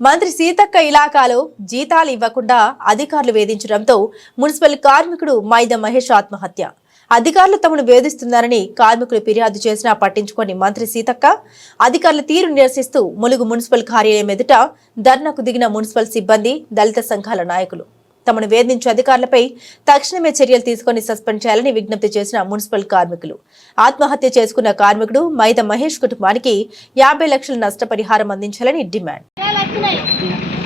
మంత్రి సీతక్క ఇలాకాలో జీతాలు ఇవ్వకుండా అధికారులు వేధించడంతో మున్సిపల్ కార్మికుడు మైద మహేష్ ఆత్మహత్య. అధికారులు తమను వేధిస్తున్నారని కార్మికులు ఫిర్యాదు చేసినా పట్టించుకొని మంత్రి సీతక్క అధికారుల తీరు నిరసిస్తూ ములుగు మున్సిపల్ కార్యాలయం ఎదుట ధర్నాకు దిగిన మున్సిపల్ సిబ్బంది దళిత సంఘాల నాయకులు. తమను వేధించే అధికారులపై తక్షణమే చర్యలు తీసుకొని సస్పెండ్ చేయాలని విజ్ఞప్తి చేసిన మున్సిపల్ కార్మికులు. ఆత్మహత్య చేసుకున్న కార్మికుడు మైద మహేష్ కుటుంబానికి యాభై లక్షల నష్టపరిహారం అందించాలని డిమాండ్. వచ్చినాయి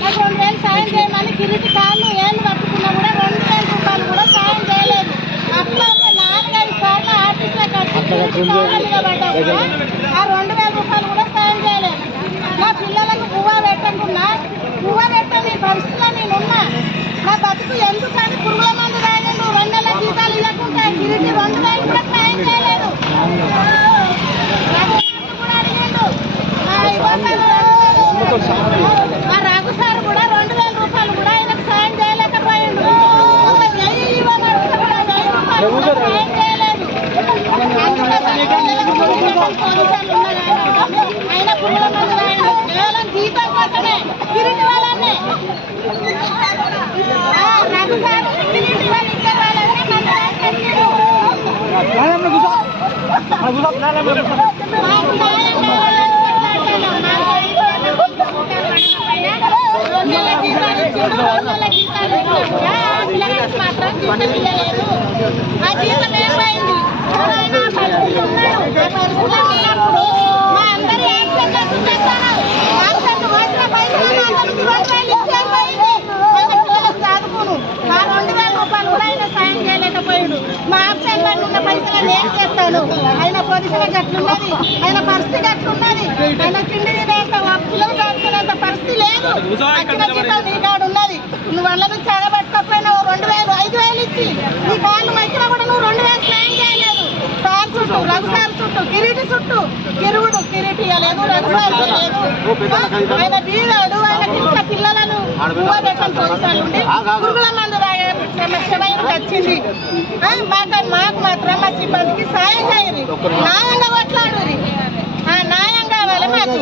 నాకు రెండు వేలు సాయం చేయమని కిరీటి కాళ్ళు ఏళ్ళు పట్టుకున్నా కూడా రెండు వేల రూపాయలు కూడా సాయం చేయలేదు. అట్లా ఒక నాలుగైదు సార్లు కాళ్ళ మీద పడ్డా కూడా ఆ రెండు వేల రూపాయలు కూడా సాయం చేయలేదు. నా పిల్లలకు పువ్వ పెట్టకుండా పువ్వ పెట్టని పరిస్థితిలో నేనున్నా. నా బతుకు ఎందుకని పురుగుల మందు తాగిండు రెండు నెలల జీతాలు ఇవ్వకుండా కిరీటి రెండు వేలు కూడా సాయం చేయలేదు రఘు కూడా అడిగిండు ఆ ఇవ్వకుండా రెండు వేలు మా రఘు సార్ కూడా రెండు వేల రూపాయలు కూడా ఆయనకు సాయం చేయలేకపోయిండు ఒక వెయ్యి ఇవ్వమడిగితే కూడా వెయ్యి రూపాయలు కూడా సాయం చేయలేదు అందుకే పిల్లలకు పోలీసులు పోలీసులు ఉన్నారు ఆయన. ఆయన పురుగుల మందులు ఆయన కేవలం జీతం కోసమే కిరీటి వాళ్ళనే ఆ, రఘు సార్ కిరీటి వాళ్ళు ఇచ్చే వాళ్ళనే నన్ను రాకెత్తిండు. మాకు న్యాయం కావాలని కొట్లాడుతున్నాం. మాకు ఐదు వందల రూపాయలు జీతాలు ఇచ్చిండు, రెండు నెలల జీతాలు ఇచ్చినా కూడా ఆ పిల్లగాడికి మాత్రం జీతం ఇవ్వలేదు. సాయం పైసలు చేస్తాను ఆయన పొజిషన్ అట్లున్నది ఆయన పరిస్థితి అట్లున్నది ఆయన తిండి తినేంత పరిస్థితి లేదు. వచ్చిన జీతం ఉన్నది నువ్వు వాళ్ళ నుంచి రెండు వేలు ఐదు వేలు ఇచ్చి నీ కాళ్ళు మధ్యలో కూడా నువ్వు రెండు వేలు సాయం చేయలేదు సార్ చుట్టూ రఘుసార్ చుట్టూ కిరీటి చుట్టూ కిరుగుడు కిరీటి లేదు ఆయన బీదాడు ఆయనకి ఇంట్లో పిల్లలను పువ్వ పురుగుల మందు వచ్చింది మాకు మాకు మాత్రం మా సిబ్బందికి సాయం చేయరు న్యాయంగా కొట్లాడు న్యాయం కావాలి మాకు